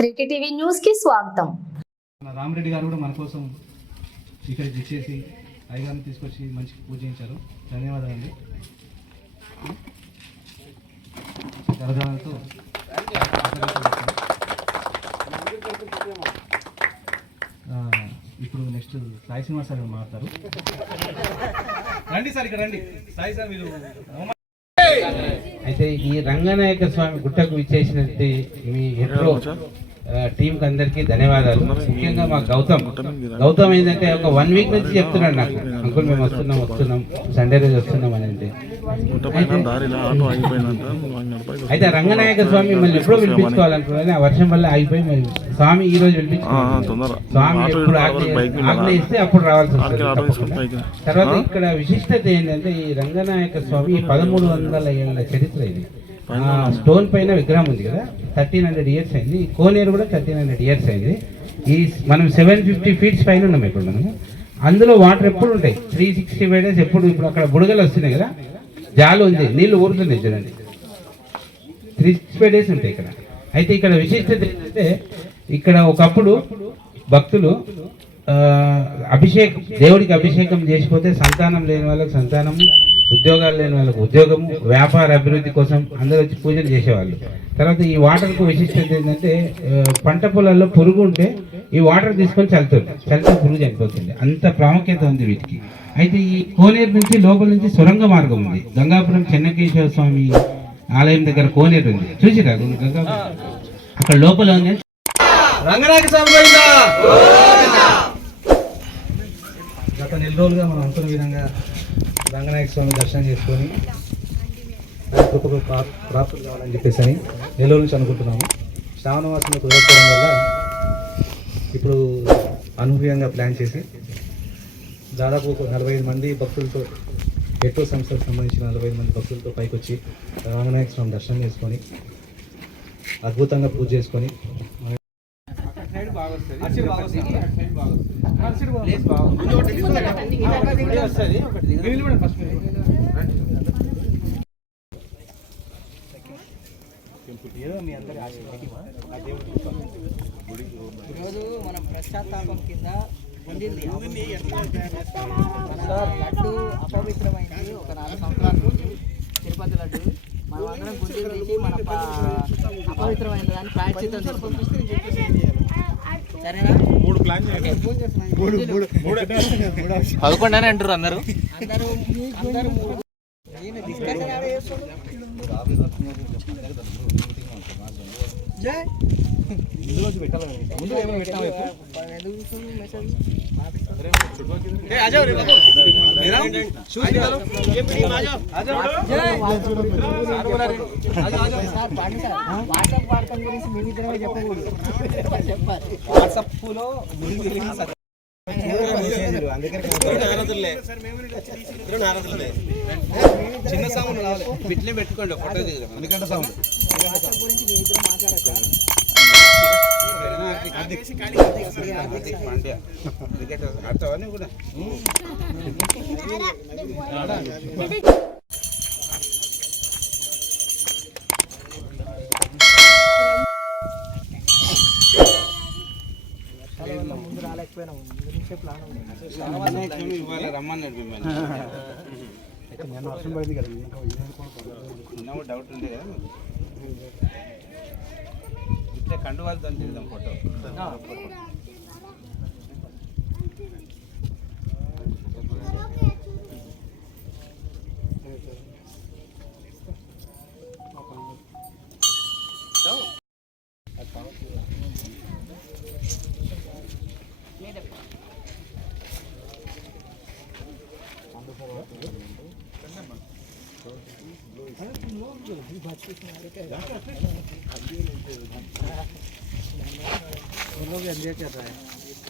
త్రీటీ TV న్యూస్కి స్వాగతం. మన రామరెడ్డి గారు కూడా మన కోసం ఇక్కడికి తెచ్చేసి అయ్యగారిని తీసుకొచ్చి మంచి పూజ చేయించారు ధన్యవాదాలండి. కరదాలతో ఆ, ఇప్పుడు నెక్స్ట్ సాయి శ్రీనివాస్ సార్ మాట్లాడతారు. రండి సార్ ఇక్కడ రండి. సాయి సార్ మీరు అయితే ఈ రంగనాయక స్వామి గుట్టకు విచ్చేసినట్టు మీ హెట్రో టీం కి అందరికీ ధన్యవాదాలు. ముఖ్యంగా మా గౌతమ్. గౌతమ్ ఏంటంటే ఒక వన్ వీక్ నుంచి చెప్తున్నాడు నాకు. అంకుల్ మేము వస్తున్నాం వస్తున్నాం సండే రోజు వస్తున్నాం అని అంటే. అయితే రంగనాయక స్వామి మిమ్మల్ని ఎప్పుడో పిలిపించుకోవాలనుకున్నాను ఆ వర్షం వల్ల ఆగిపోయి మరి స్వామి ఈ రోజు స్వామి ఎప్పుడు ఇస్తే అప్పుడు రావాల్సి వస్తుంది. తర్వాత ఇక్కడ విశిష్టత ఏంటంటే ఈ రంగనాయక స్వామి పదమూడు వందల ఏళ్ళ చరిత్ర ఇది. ఆ స్టోన్ పైన విగ్రహం ఉంది కదా? థర్టీన్ హండ్రెడ్ ఇయర్స్ అయింది. కోనేరు కూడా థర్టీన్ హండ్రెడ్ ఇయర్స్ అయింది. ఈ మనం సెవెన్ ఫిఫ్టీ ఫీట్స్ పైన ఉన్నాం ఇప్పుడు మనము. అందులో వాటర్ ఎప్పుడు ఉంటాయి? త్రీ సిక్స్టీ ఫైవ్ డేస్ ఎప్పుడు ఇప్పుడు అక్కడ బుడగలు వస్తున్నాయి కదా? జాలు ఉంది నీళ్ళు ఊరుతున్నాయి చూడండి. త్రీ సిక్స్టీ ఫైవ్ డేస్ ఉంటాయి ఇక్కడ. అయితే ఇక్కడ విశిష్టత ఏంటంటే ఇక్కడ ఒకప్పుడు భక్తులు అభిషేకం దేవుడికి అభిషేకం చేసిపోతే సంతానం లేని వాళ్ళకి సంతానం ఉద్యోగాలు లేని వాళ్ళకి ఉద్యోగము వ్యాపార అభివృద్ధి కోసం అందరూ వచ్చి పూజలు చేసేవాళ్ళు. తర్వాత ఈ వాటర్కు విశిష్టత ఏంటంటే పంట పొలాల్లో పురుగు ఉంటే ఈ వాటర్ తీసుకొని చల్లుతుంది. చల్లితే పురుగు చనిపోతుంది. అంత ప్రాముఖ్యత ఉంది వీటికి. అయితే ఈ కోనేరు నుంచి లోపల నుంచి సొరంగ మార్గం ఉంది. గంగాపురం చెన్నకేశ్వర స్వామి ఆలయం దగ్గర కోనేరు ఉంది. చూసిరా? గంగాపురం అక్కడ లోపల ఉంది. రంగనాయక స్వామి! గత నెల రోజులుగా మనం అనుకున్న విధంగా రంగనాయక స్వామి దర్శనం చేసుకొని ఆయన కృపకు ప్రాప్తులు కావాలని చెప్పేసి అని నెల రోజుల నుంచి అనుకుంటున్నాము. శ్రావణ కుదరకపోవడం వల్ల ఇప్పుడు అనూహ్యంగా ప్లాన్ చేసి దాదాపు ఒక నలభై ఐదు మంది భక్తులతో ఎటో సంస్థలకు సంబంధించిన నలభై ఐదు మంది భక్తులతో పైకి వచ్చి రంగనాయక స్వామి దర్శనం చేసుకొని అద్భుతంగా పూజ చేసుకొని ఈరోజు మనం పశ్చాత్తాపం కింద ఉండింది. మన లడ్డు అపవిత్రమైంది ఒక నాలుగు సంవత్సరాలు. తిరుపతి లడ్డు. మనం అందరం గుండెలు తీసి మన అపవిత్రమైన దాన్ని చేసుకుంటాం సరేనా? మూడు ప్లాన్ పదకొండు అని అంటారు అందరూ? అందరూ వాట్సాప్ చిన్న సౌండ్ బిట్లే పెట్టుకోండి ఫోటో గురించి మాట్లాడతారు ముందు రాలేకపోయినా నుంచే ప్లాన్ ఉంది రమ్మన్నాడు మిమ్మల్ని డౌట్ ఉండే కదా వాళ్ళతో దిగుదాం ఫోటో. लोग एंजॉय कर रहे है।